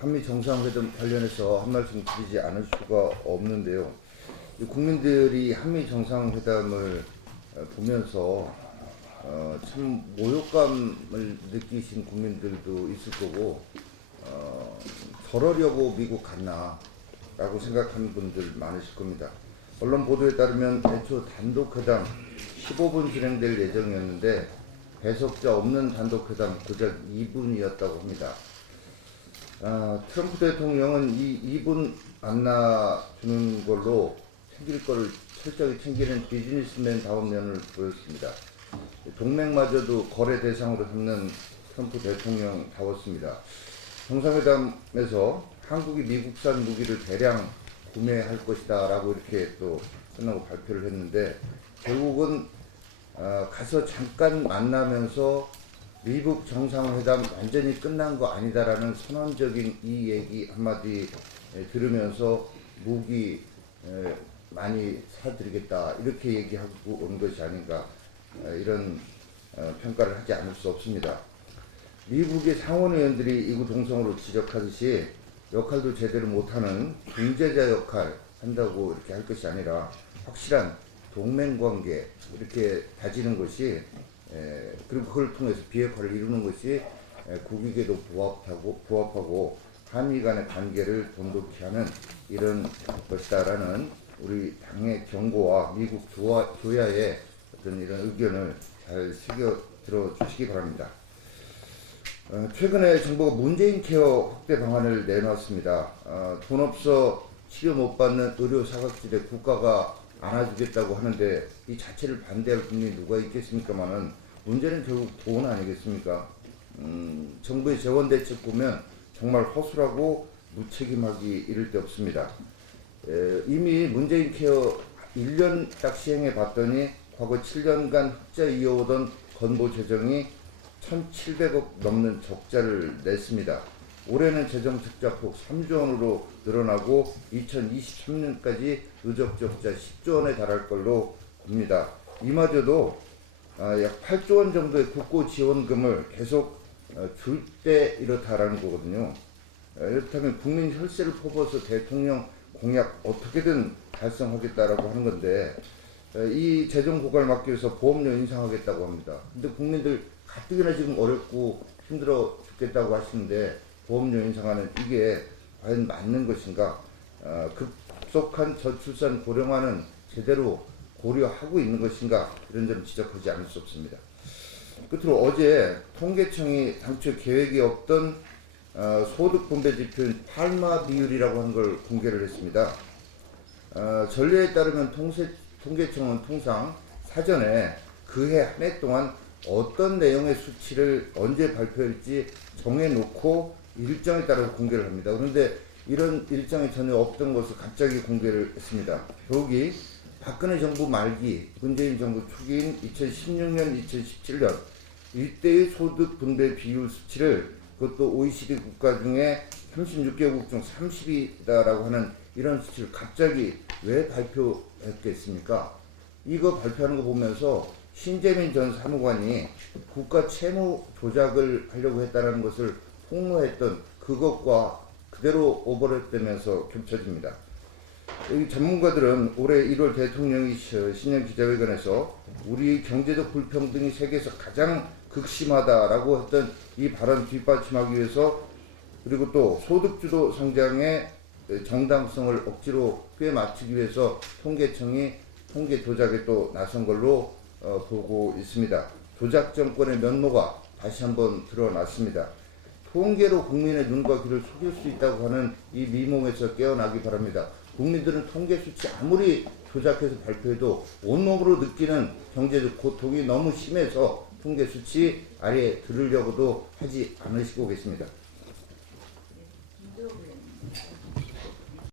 한미 정상회담 관련해서 한 말씀 드리지 않을 수가 없는데요. 국민들이 한미 정상회담을 보면서 참 모욕감을 느끼신 국민들도 있을 거고, 저러려고 미국 갔나 라고 생각하는 분들 많으실 겁니다. 언론 보도에 따르면 애초 단독회담 15분 진행될 예정이었는데 배석자 없는 단독회담 고작 2분이었다고 합니다. 트럼프 대통령은 이 2분 만나주는 걸로 챙길 거를 철저히 챙기는 비즈니스맨다운 면을 보였습니다. 동맹마저도 거래 대상으로 삼는 트럼프 대통령다웠습니다. 정상회담에서 한국이 미국산 무기를 대량 구매할 것이다 라고 이렇게 또 끝나고 발표를 했는데, 결국은 가서 잠깐 만나면서 미국 정상회담 완전히 끝난 거 아니다라는 선언적인 이 얘기 한마디 들으면서 무기 많이 사드리겠다 이렇게 얘기하고 온 것이 아닌가, 이런 평가를 하지 않을 수 없습니다. 미국의 상원의원들이 이구 동성으로 지적하듯이 역할도 제대로 못하는 중재자 역할 한다고 이렇게 할 것이 아니라 확실한 동맹관계 이렇게 다지는 것이, 그리고 그걸 통해서 비핵화를 이루는 것이 국익에도 부합하고 한미 간의 관계를 돈독히 하는 이런 것이다라는 우리 당의 경고와 미국 조야의 어떤 이런 의견을 잘 새겨 들어주시기 바랍니다. 최근에 정부가 문재인 케어 확대 방안을 내놨습니다. 돈 없어 치료 못 받는 의료 사각지대 국가가 안아주겠다고 하는데 이 자체를 반대할 국민이 누가 있겠습니까마는, 문제는 결국 돈 아니겠습니까? 정부의 재원 대책 보면 정말 허술하고 무책임하기 이를 데 없습니다. 이미 문재인 케어 1년 딱 시행해 봤더니 과거 7년간 흑자 이어오던 건보 재정이 1,700억 넘는 적자를 냈습니다. 올해는 재정 적자폭 3조 원으로 늘어나고 2023년까지 누적 적자 10조 원에 달할 걸로 봅니다. 이마저도 약 8조 원 정도의 국고 지원금을 계속 줄 때 이렇다라는 거거든요. 이렇다면 국민 혈세를 퍼부어서 대통령 공약 어떻게든 달성하겠다라고 하는 건데, 이 재정 고갈 막기 위해서 보험료 인상하겠다고 합니다. 근데 국민들 가뜩이나 지금 어렵고 힘들어 죽겠다고 하시는데 보험료 인상하는 이게 과연 맞는 것인가? 급속한 저출산 고령화는 제대로 고려하고 있는 것인가? 이런 점을 지적하지 않을 수 없습니다. 끝으로 어제 통계청이 당초 계획이 없던 소득 분배 지표인 팔마 비율이라고 하는 걸 공개를 했습니다. 전례에 따르면 통계청은 통상 사전에 그해 한 해 동안 어떤 내용의 수치를 언제 발표할지 정해놓고 일정에 따라서 공개를 합니다. 그런데 이런 일정이 전혀 없던 것을 갑자기 공개를 했습니다. 더욱이 박근혜 정부 말기, 문재인 정부 초기인 2016년, 2017년 일대의 소득 분배 비율 수치를, 그것도 OECD 국가 중에 36개국 중 30위다라고 하는 이런 수치를 갑자기 왜 발표했겠습니까? 이거 발표하는 거 보면서 신재민 전 사무관이 국가 채무 조작을 하려고 했다는 것을 폭로했던 그것과 그대로 오버랩되면서 겹쳐집니다. 여기 전문가들은 올해 1월 대통령이 신년 기자회견에서 우리 경제적 불평등이 세계에서 가장 극심하다라고 했던 이 발언 뒷받침하기 위해서, 그리고 또 소득주도 성장의 정당성을 억지로 꽤 맞추기 위해서 통계청이 통계 조작에 또 나선 걸로 보고 있습니다. 조작 정권의 면모가 다시 한번 드러났습니다. 통계로 국민의 눈과 귀를 속일 수 있다고 하는 이 미몽에서 깨어나기 바랍니다. 국민들은 통계 수치 아무리 조작해서 발표해도 온몸으로 느끼는 경제적 고통이 너무 심해서 통계 수치 아래 들으려고도 하지 않으시고 계십니다.